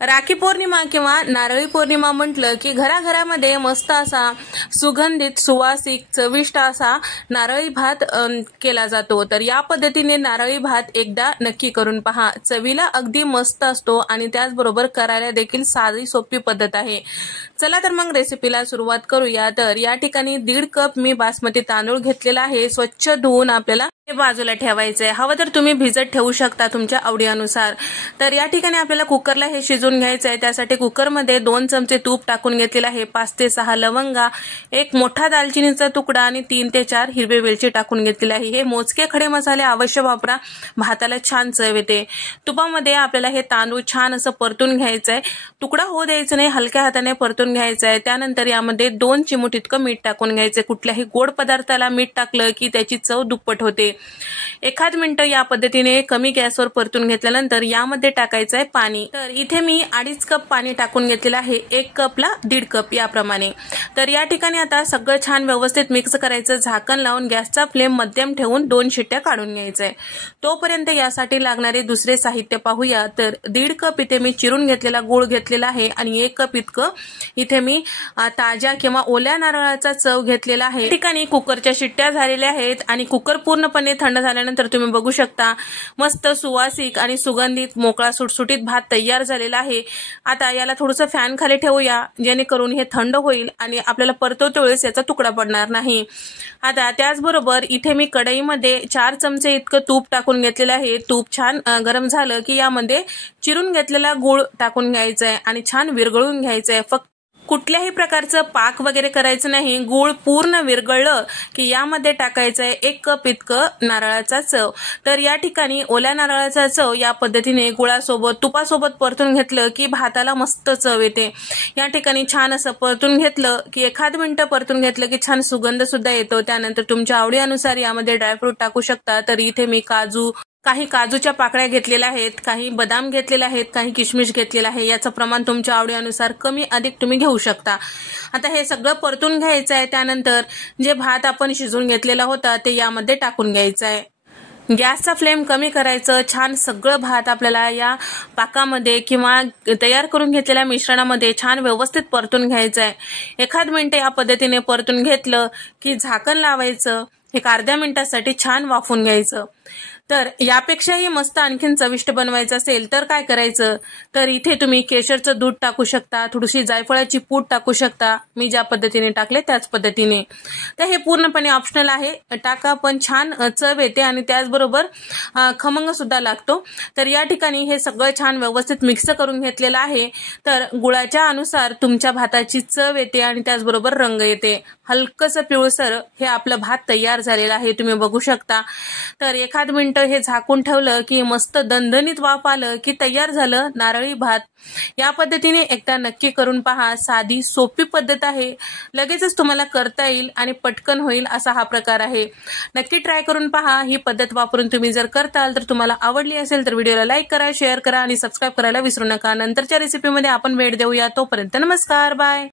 राखी पौर्णिमा किंवा नारळी पौर्णिमा म्हटलं की घराघरामध्ये मस्त असा सुगंधित सुवासिक चविष्ट असा नारळी भात केला जातो। तर या पद्धतीने नारळी भात एकदा नक्की करून पहा। चवीला अगदी मस्त असतो आणि त्याचबरोबर करायला देखील साधी सोपी पद्धत आहे। चला तर मग रेसिपीला सुरुवात करूया। तर या ठिकाणी 1.5 कप मी बासमती तांदूळ घेतलेला आहे। स्वच्छ धुवून आपल्याला हे बाजूला ठेवायचे आहे। हवं तर तुम्ही भिजत ठेवू शकता तुमच्या आवडीनुसार। तर या ठिकाणी आपल्याला कुकरला हे शिजवून घ्यायचं आहे। त्यासाठी कुकरमध्ये 2 चमचे तूप टाकून घेतलेले आहे। 5 ते 6 लवंगा, एक मोठा दालचिनीचा तुकडा आणि 3 ते 4 हिरवी वेलची टाकून घेतलेली आहे। हे मोजके खडे मसाले अवश्य वापरा, भाताला छान चव येते। तुपामध्ये आपल्याला हे तांदूळ छान असं परतून घ्यायचं आहे। तुकडा होऊ द्यायचा नाही, हलक्या हाताने परतून घ्यायचं आहे। त्यानंतर यामध्ये 2 चिमूट इतकं मीठ टाकून घ्यायचं। कुठल्याही गोड पदार्थाला मीठ टाकलं की त्याची चव दुप्पट होते। 1 मिनिट या पद्धतीने कमी गॅसवर परतून घेतल्यानंतर यामध्ये टाकायचं आहे पाणी। तर इथे मी 2.5 कप पाणी टाकून घेतलेलं आहे। 1 कपला 1.5 कप याप्रमाणे। तर या ठिकाणी आता सगळं छान व्यवस्थित मिक्स करायचं। झाकण लावून गॅसचा फ्लेम मध्यम ठेवून 2 शिट्ट्या काढून घ्यायचंय। तोपर्यंत यासाठी लागणारे दुसरे साहित्य पाहूया। तर 1.5 कप इथे मी चिरून घेतलेला गूळ घेतलेला आहे आणि 1 कप इतकं इथे मी ताज्या किंवा ओल्या नारळाचा चव घेतलेला आहे। या ठिकाणी कुकरच्या शिट्ट्या झालेल्या आहेत आणि कुकर पूर्णपणे थंड झाल्यानंतर तुम्ही बघू शकता मस्त सुवासिक आणि सुगंधित मोकळा सुटसुटीत भात तयार झालेला आहे। आता याला थोडंसं फॅन खाली ठेवूया जेणेकरून हे थंड होईल आणि आपल्याला परतवते वेळेस याचा तुकडा पडणार नाही। आता त्याचबरोबर इथे मी कढईमध्ये 4 चमचे इतकं तूप टाकून घेतलेलं आहे। तूप छान गरम झालं की यामध्ये चिरून घेतलेला गूळ टाकून घ्यायचा आहे आणि छान विरघळून घ्यायचं आहे। फक्त कुठल्याही प्रकारचं पाक वगैरे करायचं नाही। गूळ पूर्ण विरघळलं की यामध्ये टाकायचं आहे 1 कप इतकं नारळाचा चव। तर या ठिकाणी ओल्या नारळाचा चव या पद्धतीने गुळासोबत तुपासोबत परतून घेतलं की भाताला मस्त चव येते। या ठिकाणी छान असं परतून घेतलं की 1 मिनिट परतून घेतलं की छान सुगंध सुद्धा येतो। त्यानंतर तुमच्या आवडीनुसार यामध्ये ड्रायफ्रूट टाकू शकता। तर इथे मी काही काजूच्या पाकळ्या घेतलेल्या आहेत, काही बदाम घेतलेले आहेत, काही किशमिश घेतलेला आहे। याचं प्रमाण तुमच्या आवडीनुसार कमी अधिक तुम्ही घेऊ शकता। आता हे सगळं परतून घ्यायचं आहे। त्यानंतर जे भात आपण शिजवून घेतलेला होता ते यामध्ये टाकून घ्यायचं आहे। गॅसचा फ्लेम कमी करायचं। छान सगळं भात आपल्याला या पाकामध्ये किंवा तयार करून घेतलेल्या मिश्रणामध्ये छान व्यवस्थित परतून घ्यायचं आहे। 1 मिनिट या पद्धतीने परतून घेतलं की झाकण लावायचं। एक अर्ध्या मिनिटासाठी छान वाफून घ्यायचं। तर यापेक्षाही मस्त आणखीन चविष्ट बनवायचं असेल तर काय करायचं, तर इथे तुम्ही केशरचं दूध टाकू शकता, थोडीशी जायफळाची पूड टाकू शकता। मी ज्या पद्धतीने टाकले त्याच पद्धतीने। तर हे पूर्णपणे ऑप्शनल आहे, टाका पण छान चव येते आणि त्याचबरोबर खमंग सुद्धा लागतो। तर या ठिकाणी हे सगळं छान व्यवस्थित मिक्स करून घेतलेलं आहे। तर गुळाच्या अनुसार तुमच्या भाताची चव येते आणि त्याचबरोबर रंग येते। हलकसं पिवळसर हे आपलं भात तयार झालेलं आहे, तुम्ही बघू शकता। तर 1 मिनिट हे झाकून ठेवलं की मस्त दणदणीत वाफ आलं की तयार झालं नारळी भात। या पद्धतीने एकदा नक्की करून पहा। साधी सोपी पद्धत आहे, लगेचच तुम्हाला करता येईल आणि पटकन होईल असा हा प्रकार आहे। नक्की ट्राय करून पहा। ही पद्धत वापरून तुम्ही जर करताल तर तुम्हाला आवडली असेल तर व्हिडिओला लाईक करा, शेअर करा आणि सबस्क्राईब करायला विसरू नका। नंतरच्या रेसिपीमध्ये आपण भेट देऊया। तोपर्यंत नमस्कार, बाय।